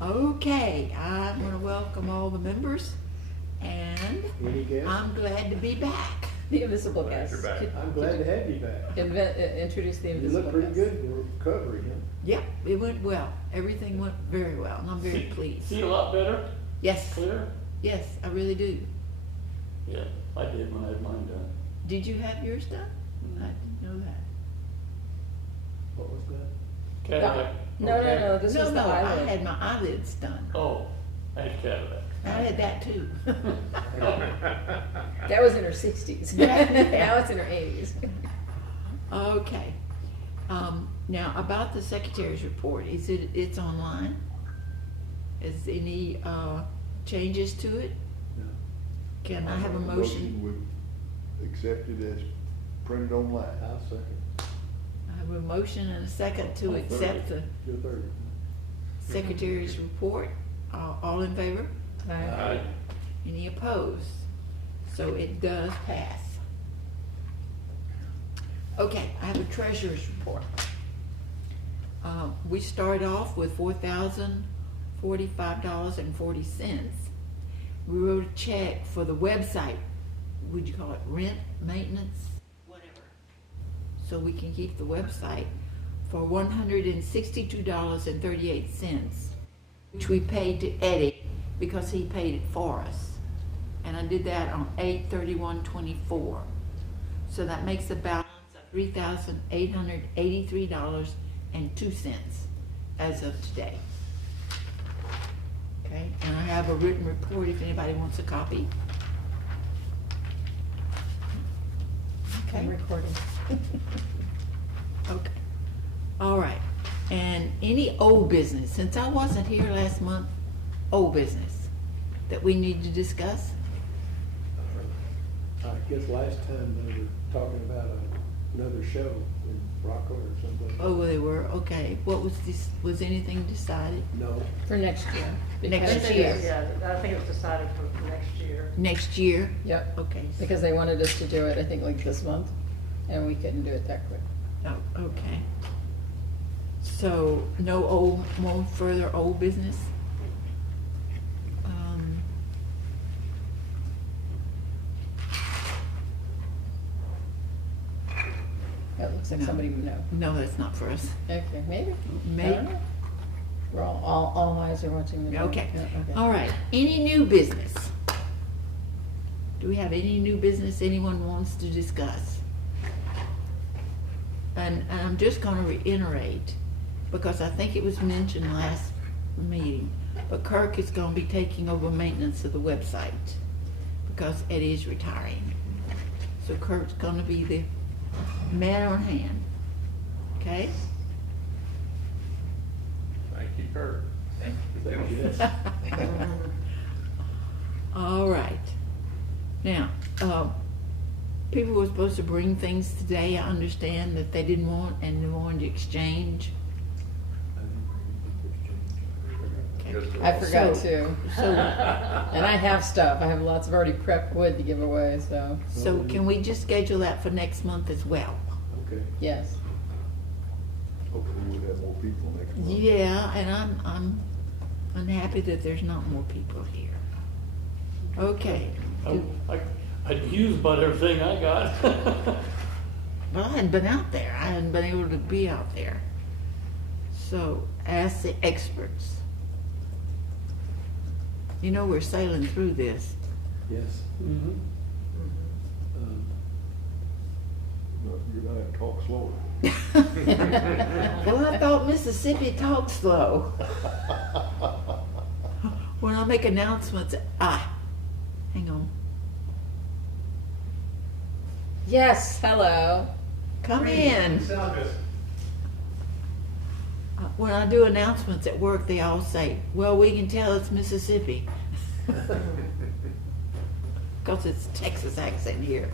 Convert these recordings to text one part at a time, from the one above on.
Okay, I want to welcome all the members, and Any guests? I'm glad to be back. The invisible guest. You're back. I'm glad to have you back. Introduce the You invisible look pretty guest. good in your recovery, huh? Yep, it went well. Everything went very well, and I'm very pleased. See a lot better, Yes, clear? yes, I really do. Yeah, I did when I had mine done. Did you have yours done? I didn't know that. What was that? Cataract. No, this No, was the no, I eyelid. had my eyelids done. Oh, I had cataract. I had that too. That was in her 60s. Now it's in her 80s. Okay. Now about the secretary's report, it's online? Is any changes to it? No. Can I have a motion? Would accept it as printed online. I'll second. I have a motion and a second to I'll accept the Your third. secretary's report. All in favor? I, Any opposed? So it does pass. Okay, I have a treasurer's report. We start off with $4,045.40. We wrote a check for the website. Would you call it rent, maintenance, whatever? So we can keep the website for $162.38, which we paid to Eddie because he paid it for us. And I did that on 8/31/24. So that makes a balance of $3,883.02 as of today. Okay, and I have a written report if anybody wants a copy. I'm recording. Okay. All right. And any old business, since I wasn't here last month, old business that we need to discuss? I guess last time they were talking about another show in Rockland or something. Oh, they were, okay. What was this, was anything decided? No. For next year. Next Because- year. Yeah, I think it was decided for next year. Next year? Yep, Okay. because they wanted us to do it, I think, like this month, and we couldn't do it that quick. Oh, okay. So, no further old business? That looks like No. somebody would know. No, that's not for us. Okay, maybe. I Maybe. don't know. We're all eyes are watching the. Okay. Yeah, okay. All right. Any new business? Do we have any new business anyone wants to discuss? And I'm just going to reiterate, because I think it was mentioned last meeting, but Kirk is going to be taking over maintenance of the website because Eddie is retiring. So Kirk's going to be the man on hand. Okay? thank you, Kurt. Thank you. All right. Now, people were supposed to bring things today, I understand, that they didn't want and they wanted to exchange. Okay. I forgot So- to. So, And I have stuff. I have lots of already prepped wood to give away, so, so can we just schedule that for next month as well? Okay. yes. Hopefully we'll have more people next month. Yeah, and I'm unhappy that there's not more people here. Okay. I'd used about everything I got. Well, I hadn't been out there. I hadn't been able to be out there. So, ask the experts. You know, we're sailing through this. Yes. Mhm. No, you're gonna have to talk slower. Well, I thought Mississippi talked slow. When I make announcements, hang on. Yes, hello. Come in. When I do announcements at work, they all say, well, we can tell it's Mississippi. Because it's Texas accent here.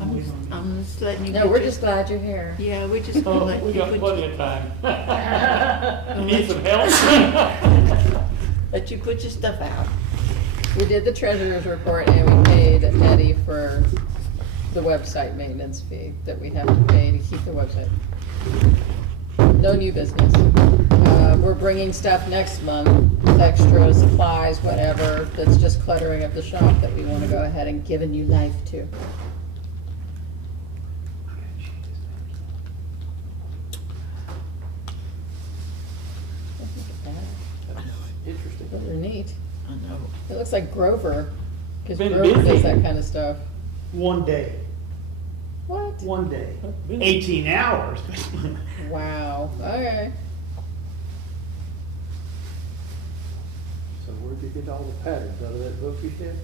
I'm just letting you. No, get we're your- just glad you're here. Yeah, we're just gonna Oh, let we you got put plenty your, of time. You need some help? let you put your stuff out. We did the treasurer's report and we paid Eddie for the website maintenance fee that we have to pay to keep the website. No new business. We're bringing stuff next month, extra supplies, whatever, that's just cluttering up the shop that we want to go ahead and give a new life to. Interesting. Those are neat. I know. It looks like Grover, because Been Grover busy. does that kind of stuff. One day, What? one day, 18 hours. Wow, okay. So where'd you get all the patterns? Out of that book you said?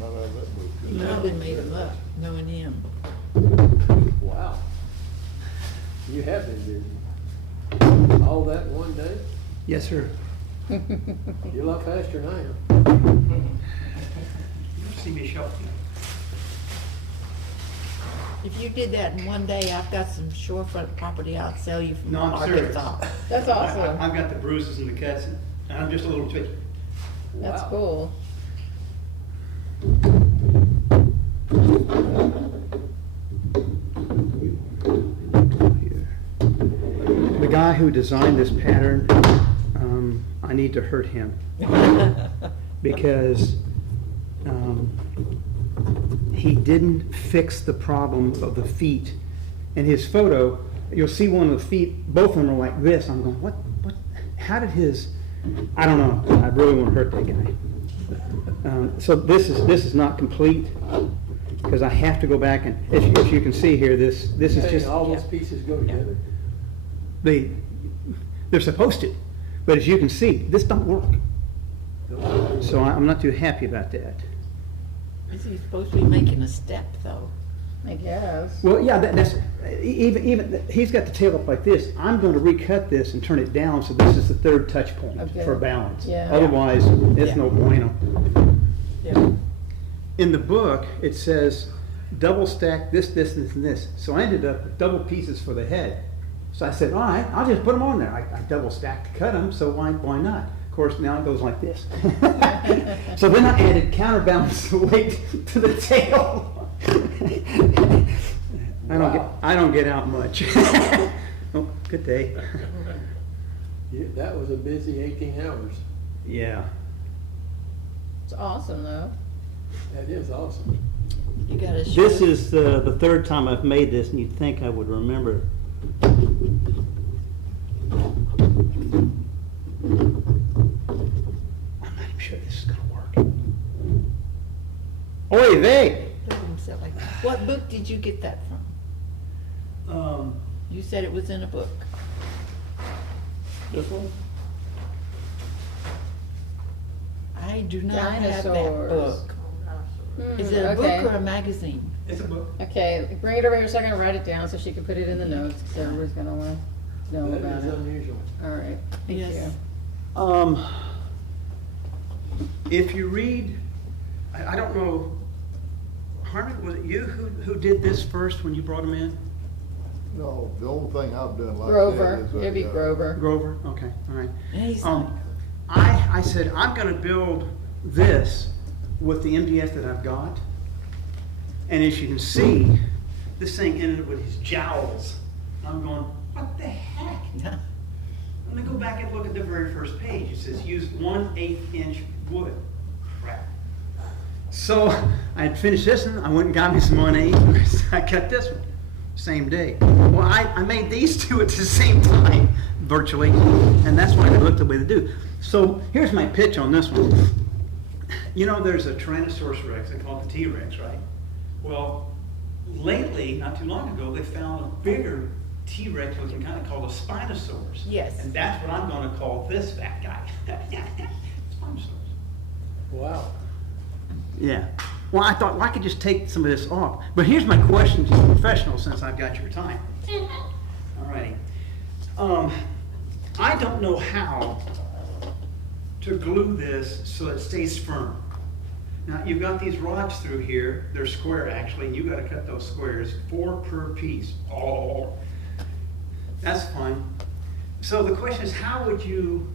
No, not out of that book. He probably made them up, knowing him. Wow. You have been busy. All that in one day? Yes, sir. You're a lot faster than I am. See me show. If you did that in one day, I've got some shorefront property I'll sell you from No, I'm serious. Arkansas. That's awesome. I've got the bruises and the cuts, and I'm just a little twitchy. That's Wow. cool. The guy who designed this pattern, I need to hurt him because he didn't fix the problem of the feet. In his photo, you'll see one of the feet, both of them are like this. I'm going, what, how did his, I don't know. I really want to hurt that guy. So this is not complete because I have to go back and, if you can see here, this is Hey, just, all those pieces go together? they're supposed to, but as you can see, this don't work. So I'm not too happy about that. Is he supposed to be making a step, though? I guess. Well, yeah, that's even he's got the tail up like this. I'm going to recut this and turn it down so this is the third touch point Okay. for balance. Yeah. Otherwise, it's Yeah. no bueno. Yeah. In the book, it says double stack this, this, and this, and this. So I ended up with double pieces for the head. So I said, all right, I'll just put them on there. I double stacked to cut them, so why not? Of course, now it goes like this. So then I added counterbalance weight to the tail. I don't get out much. Oh, good day. That was a busy 18 hours. Yeah. It's awesome, though. That is awesome. You gotta show. This is the third time I've made this, and you'd think I would remember. I'm not even sure this is going to work. Oy vey! Look at himself like, what book did you get that from? You said it was in a book. This one? I do not have that Dinosaurs. book. Hmm, Is it a okay. book or a magazine? It's a book. Okay, bring it over here a second and write it down so she can put it in the notes, because everybody's gonna want to know That about is it. unusual. All right, thank Yes. you. If you read, I don't know, Harmon, was it you who did this first when you brought him in? No, the only thing I've done like that Grover, is. it'd be Grover. Grover? Okay, all right. And he's like, I said, I'm going to build this with the MDF that I've got. And as you can see, this thing ended with his jowls. I'm going, what the heck? Let me go back and look at the very first page. It says use 1/8 inch wood. Crap. So I had finished this one. I went and got me some 1/8. I cut this one. Same day. Well, I made these two at the same time, virtually. And that's why they look the way they do. So here's my pitch on this one. You know, there's a Tyrannosaurus Rex. They call it the T-Rex, right? Well, lately, not too long ago, they found a bigger T-Rex looking kind of called a Spinosaurus. Yes. And that's what I'm going to call this fat guy. Spinosaurus. Wow. Yeah. Well, I thought, well, I could just take some of this off. But here's my question to the professional, since I've got your time. All righty. I don't know how to glue this so it stays firm. Now, you've got these rods through here. They're square, actually, and you've got to cut those squares, 4 per piece. Oh, that's fine. So the question is, how would you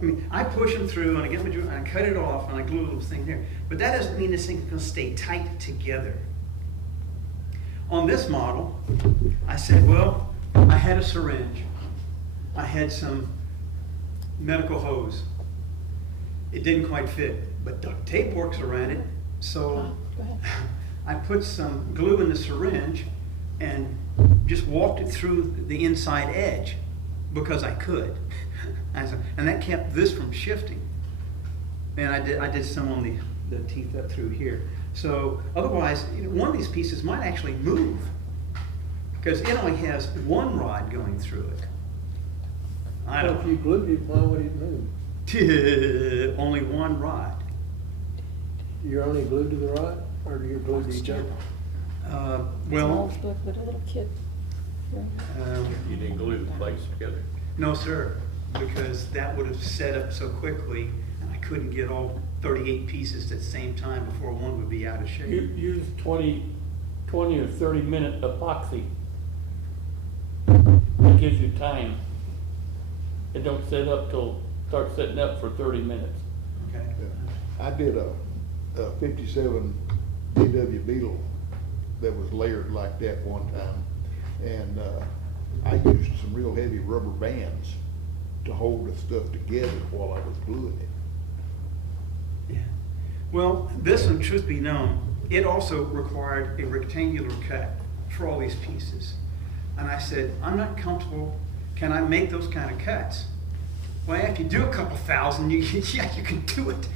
I mean, I push them through and I get my drill and I cut it off and I glue a little thing there. But that doesn't mean this thing's gonna stay tight together. On this model, I said, well, I had a syringe. I had some medical hose. It didn't quite fit, but duct tape works around it. So Go ahead. I put some glue in the syringe and just walked it through the inside edge because I could. And that kept this from shifting. And I did some on the teeth up through here. So otherwise, one of these pieces might actually move because it only has one rod going through it. I If don't you glued it, why would it move? only one rod. You're only glued to the rod, or you're glued to each other? Well, With a little kid. You didn't glue the plates together? no, sir, because that would have set up so quickly and I couldn't get all 38 pieces at the same time before one would be out of shape. Use 20 or 30-minute epoxy. It gives you time. It don't start setting up for 30 minutes. Okay. I did a 57 DFW Beetle that was layered like that one time. And I used some real heavy rubber bands to hold the stuff together while I was gluing it. Yeah. Well, this one, truth be known, it also required a rectangular cut for all these pieces. And I said, I'm not comfortable, can I make those kind of cuts? Well, if you do a couple thousand, yeah, you can do it.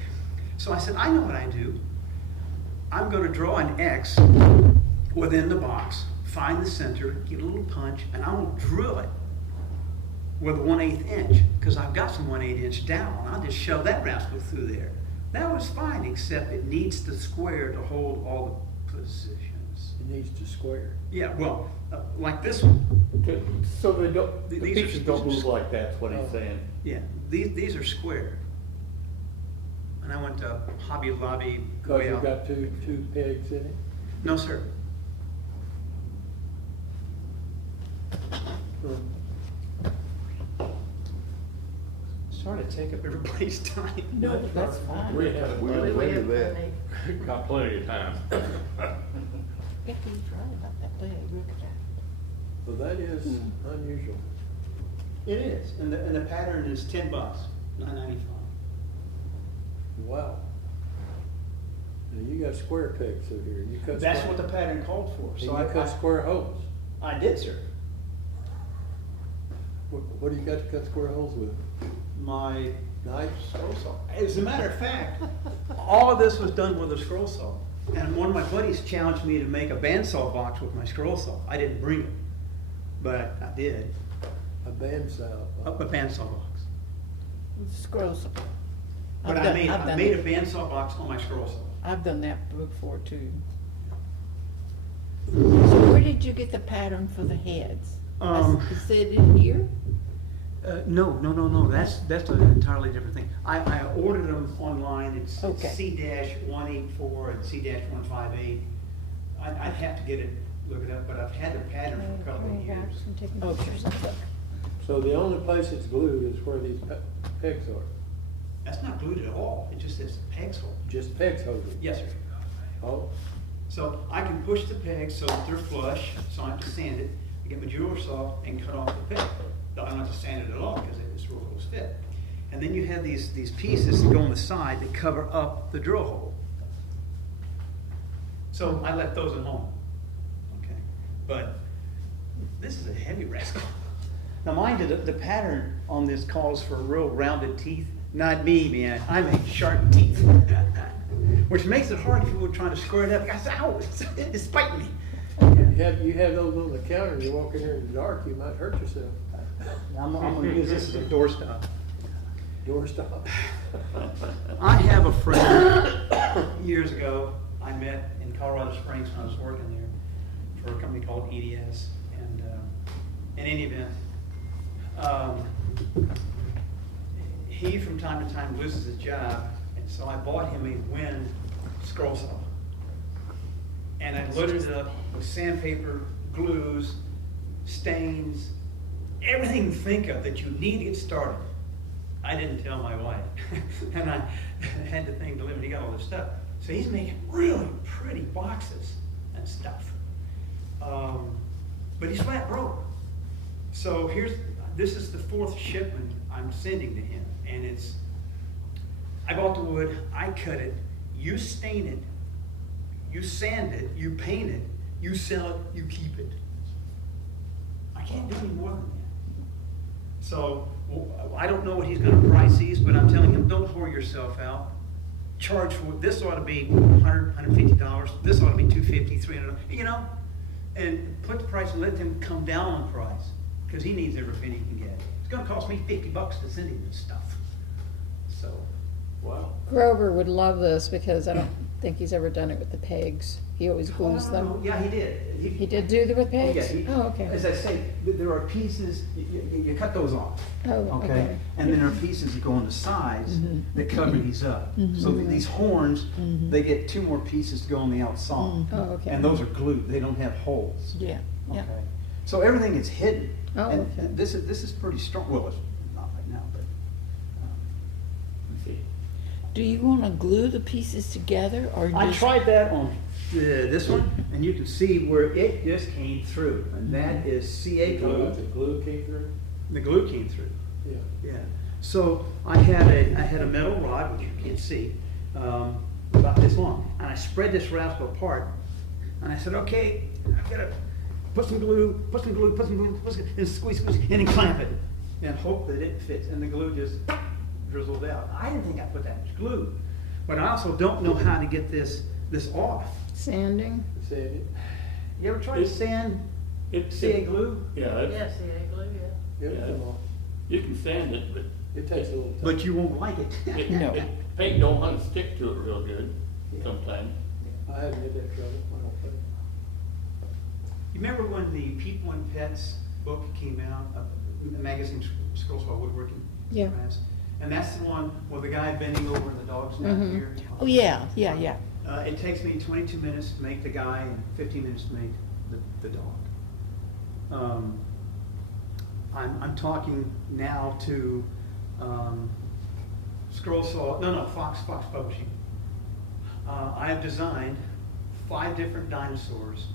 So I said, I know what I do. I'm gonna draw an X within the box, find the center, get a little punch, and I will drill it with a 1/8 inch, because I've got some 1/8 inch dowel, and I'll just shove that rascal through there. That was fine, except it needs the square to hold all the positions. It needs to square. Yeah, well, like this one. So they don't, the These are- pieces don't move like that's what he's saying. Yeah, these are square. And I went to Hobby Lobby. Cause way you've out. got two pegs in it? No, sir. Sorry to take up everybody's time. No, that's fine. We have, We We were into have that. plenty. Got plenty of time. Becky's right about that leg, look at that. so that is unusual. It is, and the pattern is $10, $9.95. Wow. Now you got square pegs through here. You cut. That's square- what the pattern called for, And so you cut square holes. I did, sir. What do you got to cut square holes with? My Knives? scroll saw. As a matter of fact, all of this was done with a scroll saw. And one of my buddies challenged me to make a bandsaw box with my scroll saw. I didn't bring it, but I did. A bandsaw. A bandsaw box. Scrolls. But I made a bandsaw box on my scroll saw. I've done that before too. So where did you get the pattern for the heads? Is it in here? No. That's an entirely different thing. I ordered them online. It's Okay. C-184 and C-158. I'd have to look it up, but I've had the pattern for a couple of years. Okay. So the only place it's glued is where these pegs are. That's not glued at all. It just says pegs hold. Just pegs hold it. Yes, sir. Oh, So I can push the pegs so that they're flush, so I have to sand it. I get my jeweler saw and cut off the peg. I don't have to sand it at all because it's real close fit. And then you have these pieces that go on the side that cover up the drill hole. So I left those at home. Okay, but this is a heavy rascal. Now mind you, the pattern on this calls for real rounded teeth. Not me, man. I make sharp teeth. Which makes it hard if you were trying to square it up. I said, ow, it's biting me. you have those on the counter, and you walk in here in the dark, you might hurt yourself. I'm gonna use this as a doorstop. Doorstop. I have a friend, years ago, I met in Colorado Springs when I was working there for a company called EDS. And in any event, he from time to time loses his job, and so I bought him a Win scroll saw. And I loaded it up with sandpaper, glues, stains, everything you think of that you need to get started. I didn't tell my wife. And I had the thing delivered, he got all this stuff. So he's making really pretty boxes and stuff. But he's flat broke. So this is the 4th shipment I'm sending to him. And I bought the wood, I cut it, you stain it, you sand it, you paint it, you sell it, you keep it. I can't do any more than that. So I don't know what he's going to price these, but I'm telling him, don't whore yourself out. Charge for this ought to be $100, $150. This ought to be $250, $300. You know, and put the price and let them come down on price because he needs every penny he can get. It's going to cost me $50 to send him this stuff. So, Wow. Grover would love this because I don't think he's ever done it with the pegs. He always glues Oh, them. yeah, he did. He did do the with pegs? Yeah, Oh, okay. As I say, there are pieces, you cut those off. Oh, Okay, okay. and then there are pieces that go on the sides Mhm. that cover these up. So these horns, they get 2 more pieces to go on the outside. Oh, okay. And those are glued, they don't have holes. Yeah, yeah. Okay, so everything is hidden. Oh, And okay. this is pretty strong, well, it's not right now, but. Let's see. Do you want to glue the pieces together or I just? tried that on this one, and you can see where it just came through, and that is CA glue. The glue came through? The glue came through. Yeah. Yeah, so I had a metal rod, which you can't see, about this long, and I spread this rascal apart, and I said, okay, I've got to put some glue, and squeeze, and then clamp it, and hope that it fits, and the glue just drizzled out. I didn't think I put that much glue, but I also don't know how to get this off. Sanding? Sand it? You ever tried to sand It- CA glue? Yeah, Yes, the glue, yeah. Yeah, Yeah. come on. you can sand it, but It takes a little time. But you won't like it. No. paint don't want to stick to it real good sometimes. I haven't had that trouble, I don't think. You remember when the People and Pets book came out, the magazine Scrolls about Woodworking? Yeah. And that's the one where the guy bending over and the dog's not Mhm. here. Oh, yeah, yeah, yeah. It takes me 22 minutes to make the guy and 15 minutes to make the dog. I'm talking now to Fox Publishing. I have designed 5 different dinosaurs,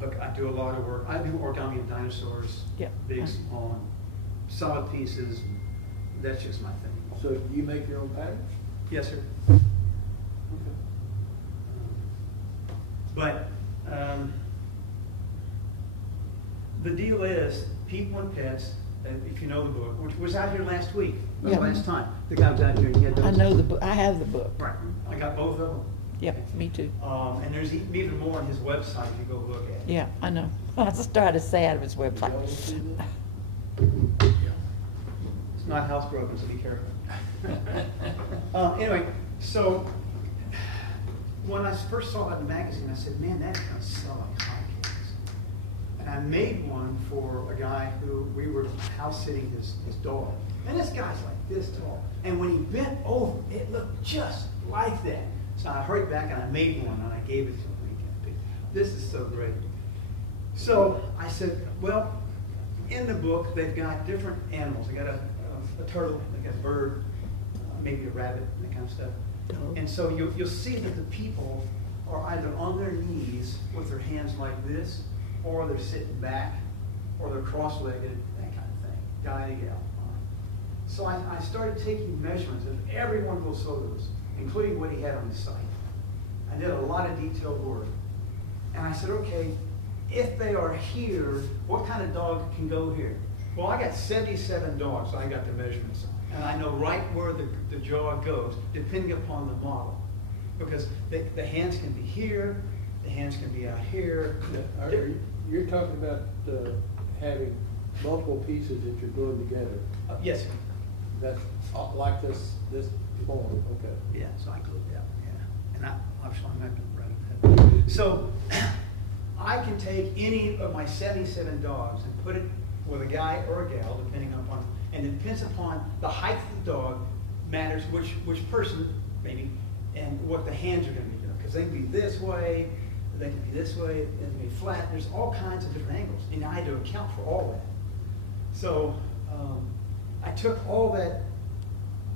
but I do a lot of work. I do origami of dinosaurs, Yep. big, small, and solid pieces. And that's just my thing. So you make your own patterns? Yes, sir. Okay. But the deal is, People and Pets, if you know the book, which was out here last week, or Yeah. last time. The guy was out here and he had those. I know the book. I have the book. Right, I got both of them. Yep, me too. And there's even more on his website if you go look at it. Yeah, I know. I was trying to say out of his Did y'all website. see that? It's not housebroken, so be careful. Anyway, so when I first saw that in the magazine, I said, man, that's gonna sell like hotcakes. And I made one for a guy who we were house sitting his dog. And this guy's like this tall. And when he bent over, it looked just like that. So I hurried back and I made one and I gave it to him. This is so great. So I said, well, in the book, they've got different animals. They got a turtle, they got a bird, maybe a rabbit, and that kind of stuff. Dog. And so you'll see that the people are either on their knees with their hands like this, or they're sitting back, or they're cross-legged, that kind of thing, guy to gal. So I started taking measurements of every one of those photos, including what he had on his site. I did a lot of detailed work. And I said, okay, if they are here, what kind of dog can go here? Well, I got 77 dogs, so I got the measurements on. And I know right where the jaw goes, depending upon the model. Because the hands can be here, the hands can be out here. You're talking about having multiple pieces that you're gluing together. Yes, sir. That's like this form, okay. Yeah, so I glued that, yeah. And I'm not going to write that. So I can take any of my 77 dogs and put it with a guy or a gal, depending upon, and it depends upon the height of the dog matters which person, maybe, and what the hands are going to be doing. Because they can be this way, they can be this way, they can be flat. There's all kinds of different angles, and I had to account for all that. So I took all that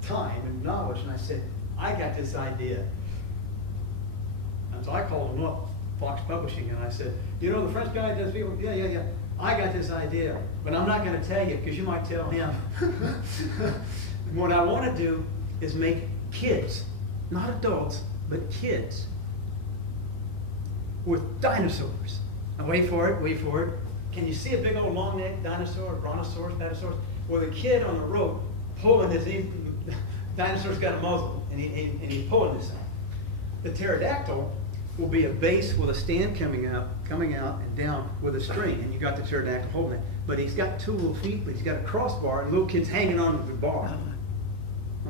time and knowledge, and I said, I got this idea. And so I called them up, Fox Publishing, and I said, you know the French guy does people? Yeah. I got this idea, but I'm not going to tell you because you might tell him. What I want to do is make kids, not adults, but kids, with dinosaurs. Now wait for it. Can you see a big old long necked dinosaur, brontosaurus, dinosaurs, with a kid on the rope pulling this? Dinosaur's got a muzzle, and he's pulling this thing. The pterodactyl will be a base with a stand coming out and down with a string, and you got the pterodactyl holding it. But he's got 2 little feet, but he's got a crossbar, and little kid's hanging on to the bar.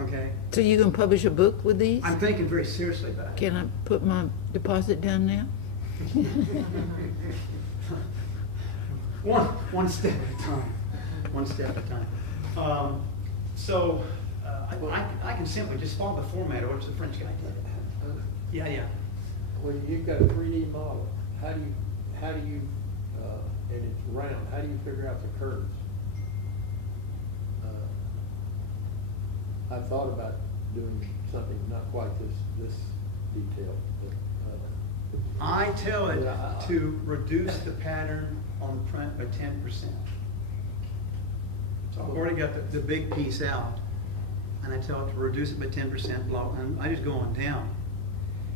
Okay? So you can publish a book with these? I'm thinking very seriously about it. Can I put my deposit down now? One step at a time. One step at a time. I can simply just follow the format of which the French guy did. Yeah. When you've got a 3D model, how do you, and it's round, how do you figure out the curves? I've thought about doing something not quite this detailed, but. I tell it to reduce the pattern on the print by 10%. So I've already got the big piece out, and I tell it to reduce it by 10%, blah, and I just go on down.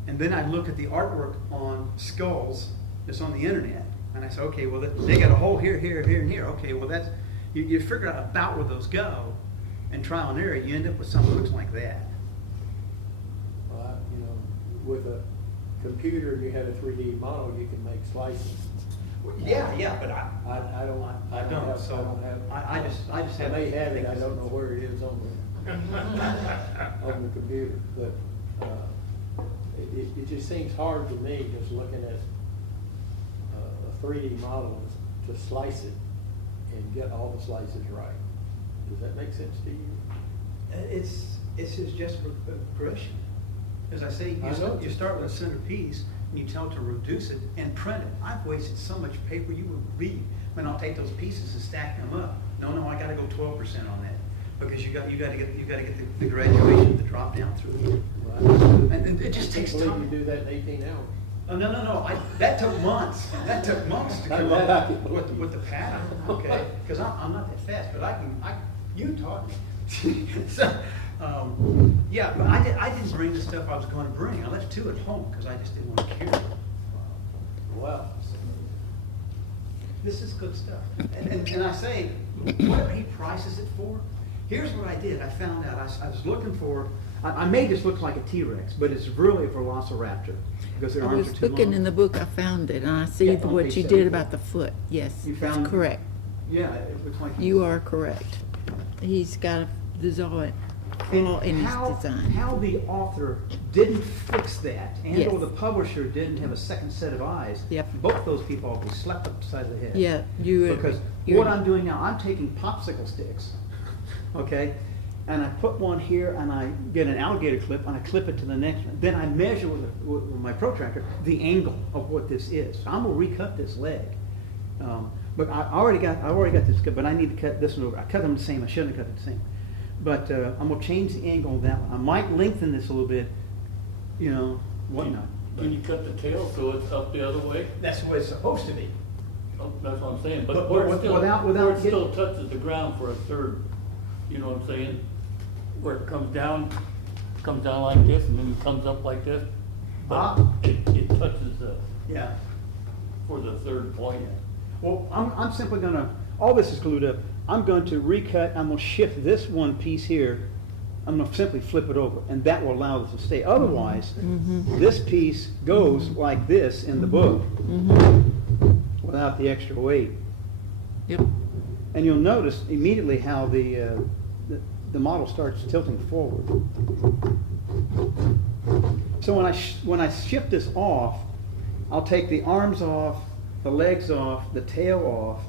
And then I look at the artwork on skulls that's on the internet, and I say, okay, well, they got a hole here, here, here, and here. Okay, well, that's, you figure out about where those go, and trial and error, you end up with something that looks like that. Well, with a computer, you had a 3D model, you can make slices. Yeah, but I don't have. I just I have. may have it, I don't know where it is on the computer, but it just seems hard to me, just looking at a 3D model, to slice it and get all the slices right. Does that make sense to you? It's just progression. As I say, you start with a centerpiece, and you tell it to reduce it and print it. I've wasted so much paper, you would believe. I mean, I'll take those pieces and stack them up. No, I got to go 12% on that, because you got to get the graduation, the drop down through here. Right. And it just takes I believe time. you do that in 18 hours. Oh, no. That took months. That took months to come up with the pattern. Okay, because I'm not that fast, but you taught me. So. Yeah, but I didn't bring the stuff I was going to bring. I left 2 at home because I just didn't want to carry them. Well, This is good stuff. And I say, whatever he prices it for, here's what I did. I found out, I was looking for, I made this look like a T-Rex, but it's really a velociraptor because their I arms was are too looking long. in the book, I found it, and I see Yeah, on what page you 74. did about the foot. Yes, You that's found- correct. Yeah, it looks like. You are correct. He's got a design, flaw in his design. How the author didn't fix that, and Yes. or the publisher didn't have a second set of eyes. Yep. Both those people will be slapped upside the head. Yeah, Because you're- what I'm doing now, I'm taking popsicle sticks, okay? And I put one here, and I get an alligator clip, and I clip it to the next one. Then I measure with my protractor the angle of what this is. So I'm gonna recut this leg. But I already got this cut, but I need to cut this one over. I cut them the same, I shouldn't have cut it the same. But I'm gonna change the angle of that one. I might lengthen this a little bit, whatnot. Can you cut the tail so it's up the other way? That's the way it's supposed to be. Oh, that's what I'm saying, But but where it still, without where it still getting- touches the ground for a third, you know what I'm saying? Where it comes down like this, and then it comes up like this. But it touches Yeah. for the third point. Well, I'm simply gonna, all this is glued up. I'm going to recut, I'm gonna shift this one piece here. I'm gonna simply flip it over, and that will allow this to stay. Otherwise, this piece goes like this in the book without the extra weight. Yep. And you'll notice immediately how the model starts tilting forward. So when I shift this off, I'll take the arms off, the legs off, the tail off.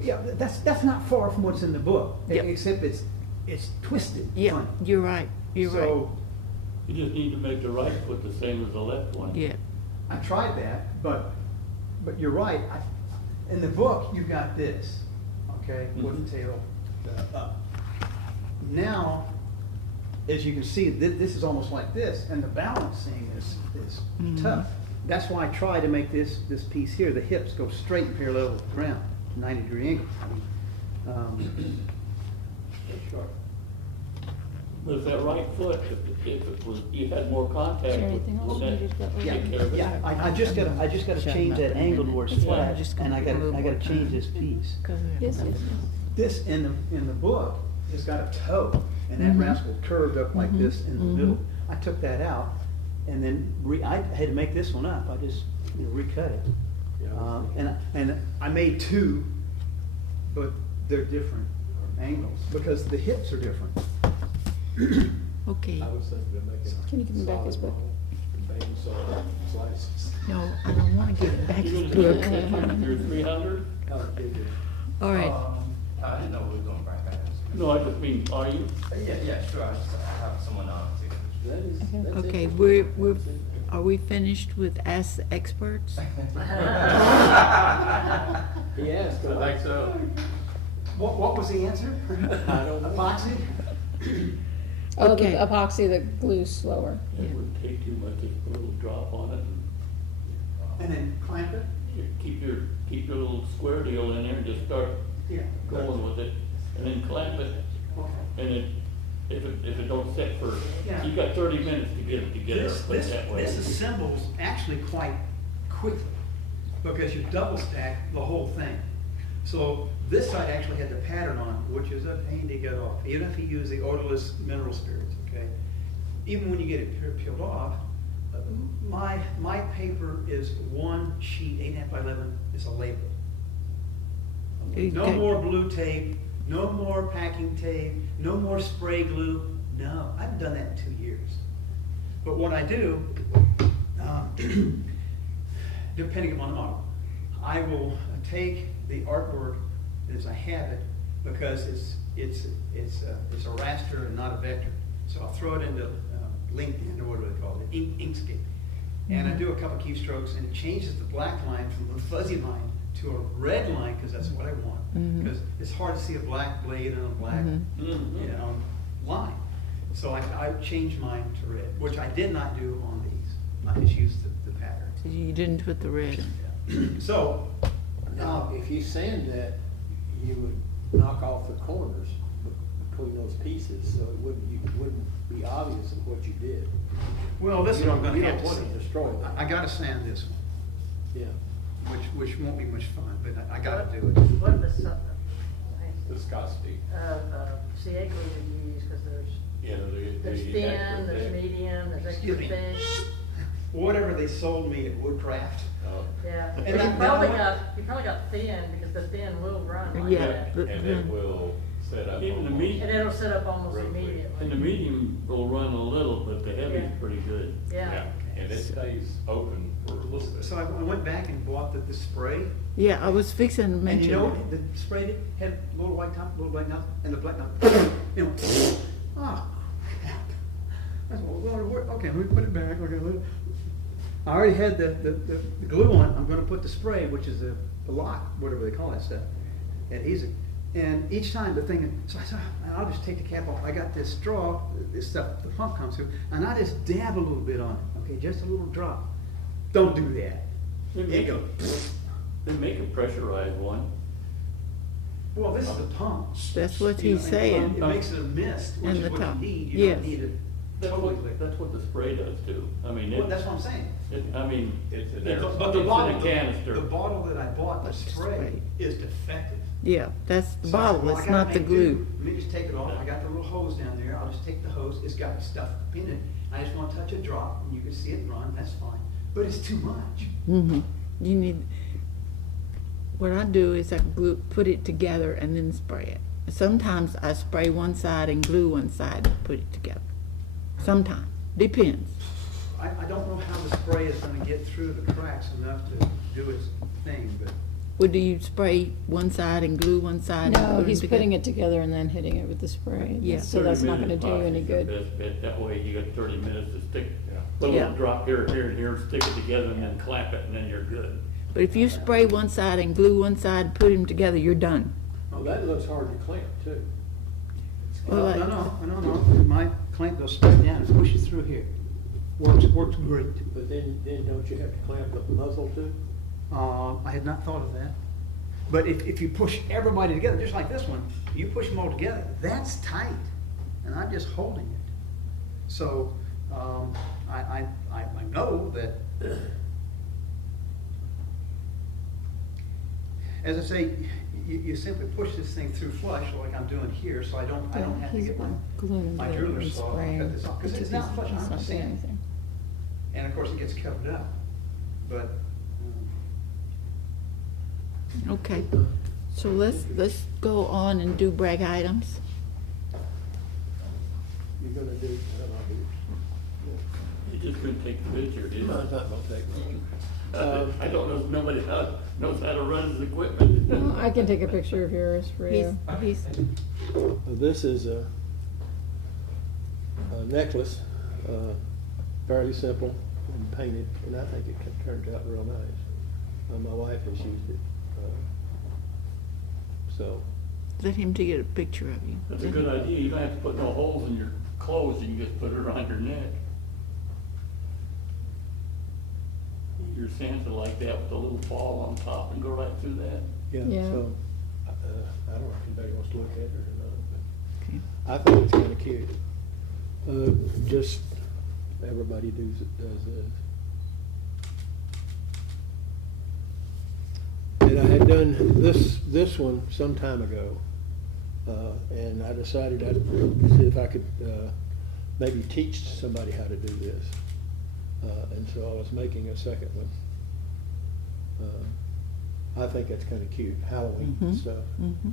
Yeah, that's not far from what's in the book, Yep. except it's twisted. Yeah, funny. you're right. You're right. So You just need to make the right foot the same as the left one. Yeah. I tried that, but you're right. In the book, you got this, okay, with the tail up. Now, as you can see, this is almost like this, and the balancing is tough. That's why I try to make this piece here, the hips go straight and parallel with the ground, 90-degree angle. That's sharp. But if that right foot, if it was, you had more contact with Anything else? that, take care of it. Yeah, I just gotta change that angle to where it's flat, and I gotta change this piece. Yes, yes, This in the book has got a toe, and that rascal curved up like this in the middle. I took that out, and then I had to make this one up. I just recut it, and I made two, but they're different angles because the hips are different. Okay, I was thinking of making. Can you give me back his book? Slices. no, I don't wanna give it back. You're gonna take your 300? I'll give you. All right, I didn't know we were going to bring back. No, I just mean, are you? Yeah, sure. I just have someone on to. That is, that's okay, interesting. are we finished with Ask the Experts? He asked. I think so. What was the answer? I don't know. Epoxy? Oh, Okay. the epoxy that glues slower. It wouldn't take too much, just put a little drop on it. And then clamp it? Keep your little square deal in there and just start Yeah. going with it, and then clamp it, and then if it don't set for, Yeah. you got 30 minutes to get it together, put it that way. This assembles actually quite quickly because you double stack the whole thing. So this side actually had the pattern on, which is a pain to get off, even if you use the odorless mineral spirits, okay? Even when you get it peeled off, my paper is one sheet, 8.5 by 11, is a label. No Okay. more blue tape, no more packing tape, no more spray glue. No, I haven't done that in 2 years. But what I do, depending upon the model, I will take the artwork as I have it because it's a raster and not a vector. So I'll throw it into LinkedIn or what do they call it, Inkscape. And I do a couple keystrokes and it changes the black line from a fuzzy line to a red line because that's what I want. Because it's hard to see a black blade and a black line. So I changed mine to red, which I did not do on these. I just used the pattern. You didn't put the red in. So, Now, if you sand that, you would knock off the corners between those pieces, so it wouldn't be obvious of what you did. well, this You one I'm don't- gonna you have don't to want to destroy that. I gotta sand this one, Yeah. which won't be much fun, but I gotta do it. What Viscosity. CA glue do you use, because Yeah, there's thin, there's medium, there's extra Excuse me. thick, Whatever they sold me at Woodcraft, yeah. And But that- you probably got thin, because the thin will run like Yeah. that. And it will set up. Even the almost- meat- And it'll set up almost Real quick. immediately. And the medium will run a little, but the heavy's Yeah. pretty good. Yeah. And it stays open for a little bit. so I went back and bought the spray, Yeah, I was fixing to and mention you know, that. the spray did, had a little white top, little black top, and the black top, you know, oh, crap. I said, well, okay, let me put it back, okay, I already had the glue on, I'm gonna put the spray, which is the lock, whatever they call that stuff, adhesive. And each time the thing, so I said, I'll just take the cap off. I got this straw, this stuff the pump comes through, and I just dab a little bit on it, okay, just a little drop. Don't do that. It goes, They make a pressurized one. well, this is the pump. That's what You know, he's and saying. It makes it a mist, which And is the what top. you need. You Yes. don't need it That's totally what, liquid. that's what the spray does too. I mean, Well, that's what I'm saying. I mean, It's in it's, there. But the it's bottle, in a canister. the bottle that I bought, the That's the spray, spray. is defective. Yeah, that's the So I said, bottle, well, I it's gotta not the make glue. do. Let me just take it off. I got the little hose down there. I'll just take the hose. It's got stuff in it. I just want to touch a drop and you can see it run. That's fine. But it's too much. You need, what I do is I glue, put it together and then spray it. Sometimes I spray one side and glue one side and put it together. Sometimes, depends. I don't know how the spray is going to get through the cracks enough to do its thing, but Well, do you spray one side and glue one side? and No, put he's them putting together? it together and then hitting it with the spray. Yeah. So that's not gonna 30 do you any minutes box is good. your best bet. That way you got 30 minutes to stick, put a Yeah. little drop here, here, and here, stick it together and then clamp it and then you're good. But if you spray one side and glue one side and put them together, you're done. Oh, that looks hard to clamp too. Well, no. My clamp those straight down and push it through here. Works great. But then don't you have to clamp the muzzle too? I had not thought of that. But if you push everybody together, just like this one, you push them all together, that's tight. And I'm just holding it. So, I know that, as I say, you simply push this thing through flush like I'm doing here, so I don't have to get my driller saw and cut this off. Because it's not flush, I'm just saying. And of course, it gets covered up. But, Okay, so let's go on and do brag items. You're gonna do, You just couldn't take the picture, did you? no, it's not gonna take long. I don't know if nobody knows how to run his equipment. Well, I can take a picture of yours for He's, you. he's, This is a necklace, fairly simple and painted, and I think it turns out real nice. My wife has used it, so. let him to get a picture of you. That's a good idea. You don't have to put no holes in your clothes. You can just put it around your neck. Your Santa like that with a little ball on top and go right through that. Yeah. So, I don't know if anybody wants to look at it or not, Okay. but I think it's kind of cute. Just, everybody does this. And I had done this one some time ago, and I decided I'd see if I could maybe teach somebody how to do this. And so I was making a second one. I think that's kind of cute, Halloween Mhm. stuff. Mhm.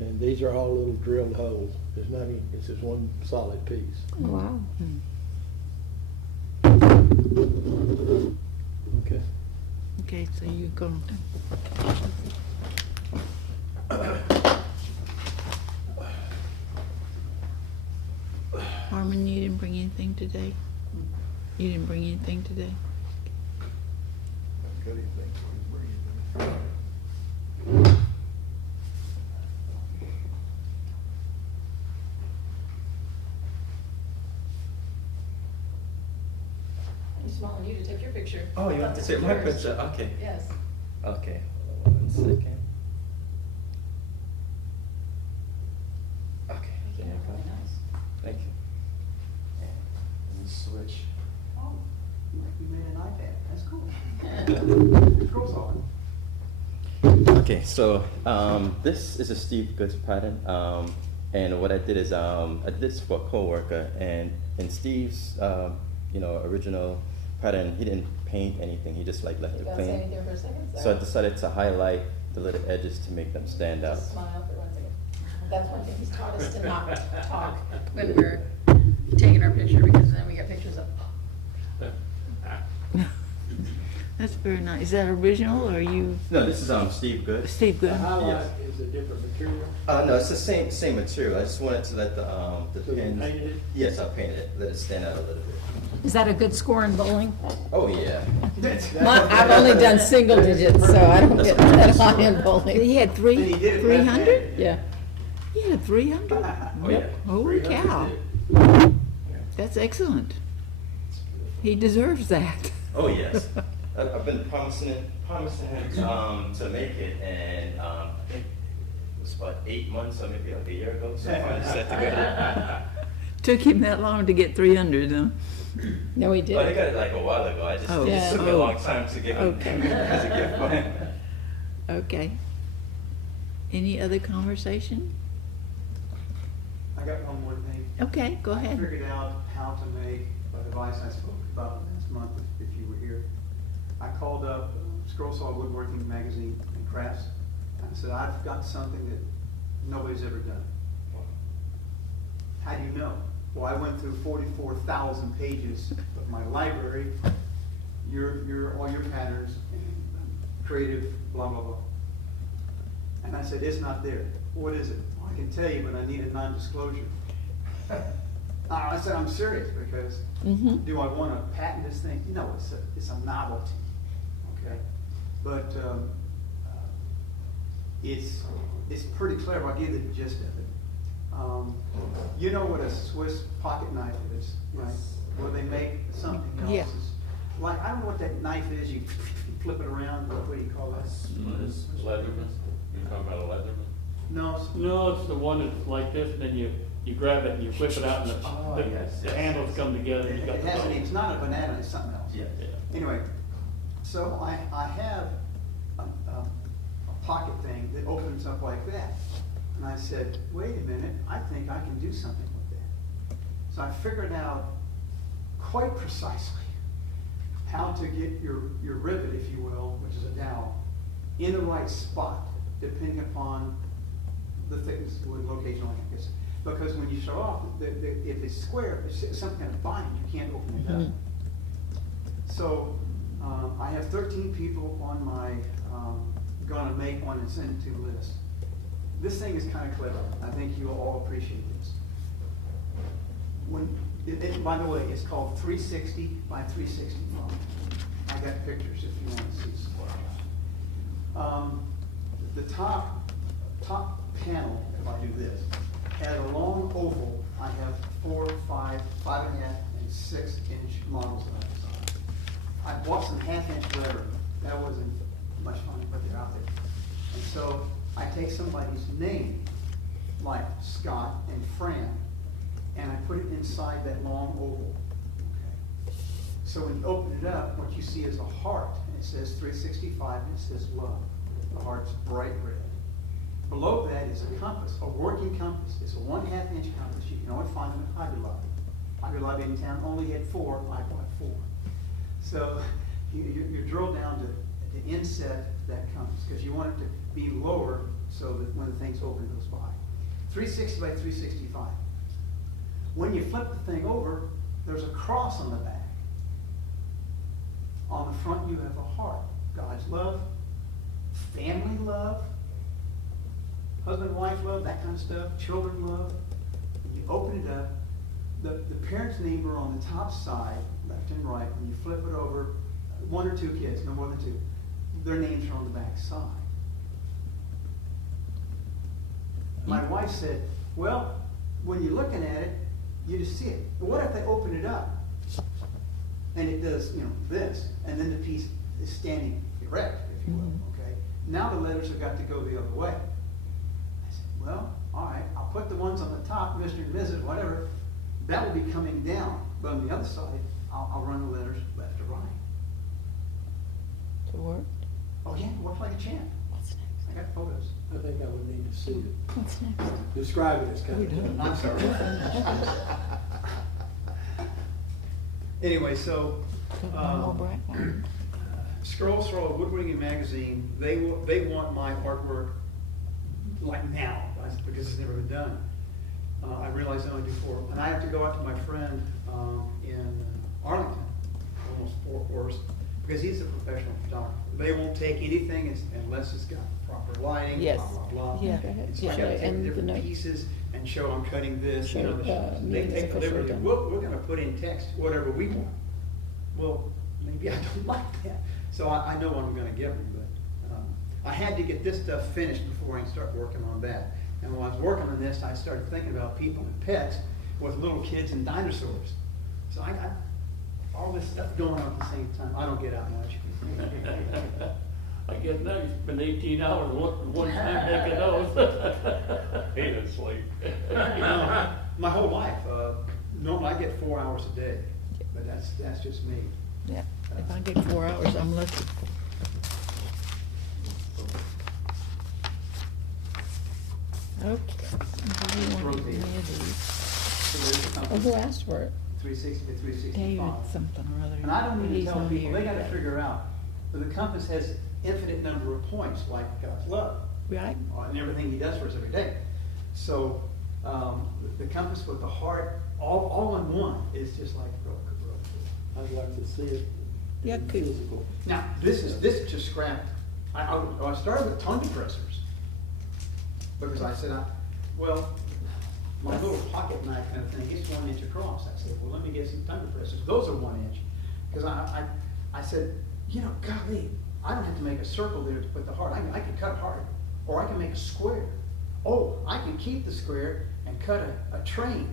And these are all little drilled holes. There's not any, it's just one solid piece. Wow. Okay. Okay, so you're going to. Harmon, you didn't bring anything today? You didn't bring anything today? Got anything for you to bring in? He's smiling you to take your picture. Oh, you want to take my picture? Okay. Yes. Okay, hold on 1 second. Okay. Making it really nice. Thank you. And let me switch. oh, like we made an iPad, that's cool. Scrolls on. Okay, so this is a Steve Goods pattern, and what I did is I did this for a coworker, and in Steve's original pattern, he didn't paint anything. He just like left You it gotta say plain. anything for a second? So I decided to highlight the little edges to make them stand out. Just smile for 1 second. That's one thing he's taught us to not talk when we're taking our picture, because then we get pictures of. That's very nice. Is that original or you, No, this is Steve Goods. Steve The Good? highlight is a different material. No, it's the same material. I just wanted to let the So you pins. painted it? Yes, I painted it. Let it stand out a little bit. Is that a good score in bowling? Oh yeah. I've only done single digits, so I don't get that high in bowling. He had Then he did it 300? Yeah. He had 300? Oh yeah. Holy 300 cow. did. That's excellent. He deserves that. Oh yes. I've been promising him to make it, and I think it was about 8 months or maybe like a year ago. So I finally set together. Took him that long to get 300, huh? No, he Oh, I did. got it like a while ago. Oh. It just took me a long time to give him Okay. as a gift for him. Okay. Any other conversation? I got one more thing. Okay, go I ahead. figured out how to make a device I spoke about last month, if you were here. I called up Scroll Saw Woodworking Magazine and Crafts. I said, I've got something that nobody's ever done. How do you know? Well, I went through 44,000 pages of my library, all your patterns, creative, blah, blah, blah. And I said, it's not there. What is it? Well, I can tell you, but I need a non-disclosure. I said, I'm serious, because Mm-hmm. do I want to patent this thing? No, it's a novelty, okay? But it's pretty clever. I'll give you the gist of it. You know what a Swiss pocket knife is, right? Where they make something else. Yeah. Like, I don't know what that knife is, you flip it around, what do you call that? Leatherman? You're talking about a Leatherman? No, No, it's the one that's like this, and then you grab it and you whip it out, and Oh, yes, the yes. handles come together. and you got it the has, bone. it's not a banana, it's something else. Yeah. Anyway, so I have a pocket thing that opens up like that. And I said, wait a minute, I think I can do something with that. So I figured out quite precisely how to get your rivet, if you will, which is a dowel, in the right spot, depending upon the thickness of the wood, location, like this. Because when you start off, if it's square, it's some kind of bind, you can't open it up. So I have 13 people on my, gonna make one and send it to list. This thing is kind of clever. I think you'll all appreciate this. By the way, it's called 360 by 360 foam. I got pictures if you want to see some. The top panel, if I do this, has a long oval. I have 4, 5, 5.5, and 6-inch models that I designed. I bought some 1/2-inch lettering. That wasn't much fun, but they're out there. And so I take somebody's name, like Scott and Fran, and I put it inside that long oval. Okay. So when you open it up, what you see is a heart, and it says 365, and it says love. The heart's bright red. Below that is a compass, a working compass. It's a 1/2-inch compass. You can only find them at Hobby Lobby. Hobby Lobby in town only had 4, I bought 4. So you drill down to inset that compass, because you want it to be lower so that when the thing's open, it goes by. 360 by 365. When you flip the thing over, there's a cross on the back. On the front, you have a heart. God's love, family love, husband and wife love, that kind of stuff, children love. When you open it up, the parents' name are on the top side, left and right. When you flip it over, 1 or 2 kids, no more than 2, their names are on the back side. My wife said, well, when you're looking at it, you just see it. But what if they open it up and it does, this, and then the piece is standing erect, if you will, okay? Now the letters have got to go the other way. I said, well, all right, I'll put the ones on the top, Mr. and Mrs., whatever, that will be coming down. But on the other side, I'll run the letters left to right. To work? Oh yeah, it works like a champ. What's next? I got photos. I think I would need to see it. What's next? Describe it as kind of. I'm sorry. Anyway, so One more break. Scroll Woodworking magazine, they want my artwork like now, because it's never been done. I realize I only do 4, and I have to go out to my friend in Arlington, almost Fort Worth, because he's a professional photographer. They won't take anything unless it's got proper lighting, Yes. blah, blah, blah. Yeah. And so I Yeah, gotta take and the different notes. pieces and show I'm cutting this, Show, they meetings take the officially liberty, done. we're gonna put in text, whatever we want. Well, maybe I don't like that. So I know what I'm gonna give them, but I had to get this stuff finished before I can start working on that. And when I was working on this, I started thinking about people and pets with little kids and dinosaurs. So I got all this stuff going on at the same time. I don't get out much. I guess now you spend 18 hours one time making those. He didn't sleep. My whole life, normally I get 4 hours a day, but that's just me. Yeah, if I get 4 hours, I'm lucky. Okay. Do you want to give me a deed? So there's a Oh, company, who asked for it? 360 to David 365. something or other. And I don't need He's to tell not people, here they gotta yet. figure out, that the compass has infinite number of points, like God's love, Right? and everything he does for us every day. So, the compass with the heart, all in one, is just like, real cool. I'd like to see it. Yeah, in cool. Physical. Now, this is just scrapped. I started with tongue depressors, because I said, well, my little pocket knife kind of thing, it's 1 inch across. I said, well, let me get some tongue depressors. Those are 1 inch. Because I said, golly, I don't have to make a circle there to put the heart. I can cut a heart, or I can make a square. oh, I can keep the square and cut a train.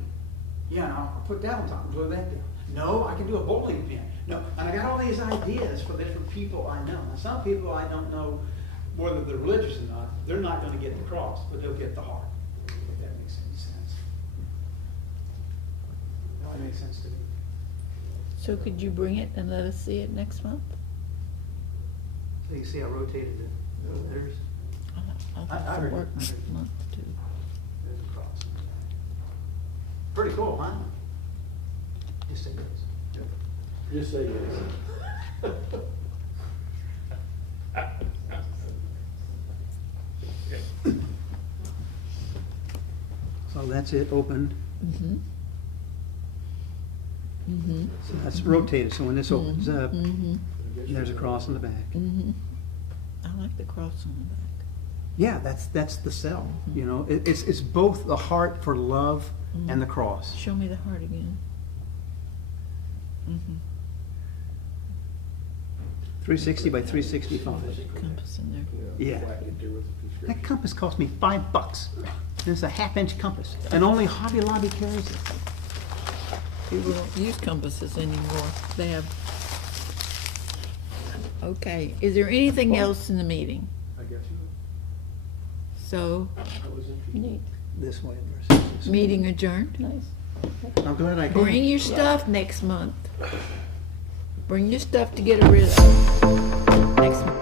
Yeah, and I'll put that on top and glue that down. No, I can do a bowling pin. No, and I got all these ideas for different people I know. Now, some people I don't know whether they're religious or not, they're not gonna get the cross, but they'll get the heart. If that makes any sense. That makes sense to me. So could you bring it and let us see it next month? So you see I rotated the letters? I'll I have to heard- work I next heard. month too. There's a cross. Pretty cool, huh? Just say yes. Just say yes. So that's it, opened. Mm-hmm. Mm-hmm. So that's rotated, so when this opens up, Mm-hmm. there's a cross on the back. Mm-hmm. I like the cross on the back. Yeah, that's the cell, you know, it's both the heart for love and the cross. Show me the heart again. Mm-hmm. 360 by 365. Compass in there. Yeah. That compass cost me $5. It's a 1/2-inch compass, and only Hobby Lobby carries it. People don't use compasses anymore. They have. Okay, is there anything else in the meeting? I guess you. So, That was interesting. Neat, This way versus this way. meeting adjourned? nice. I'm glad I came. Bring your stuff next month. Bring your stuff to get rid of next month.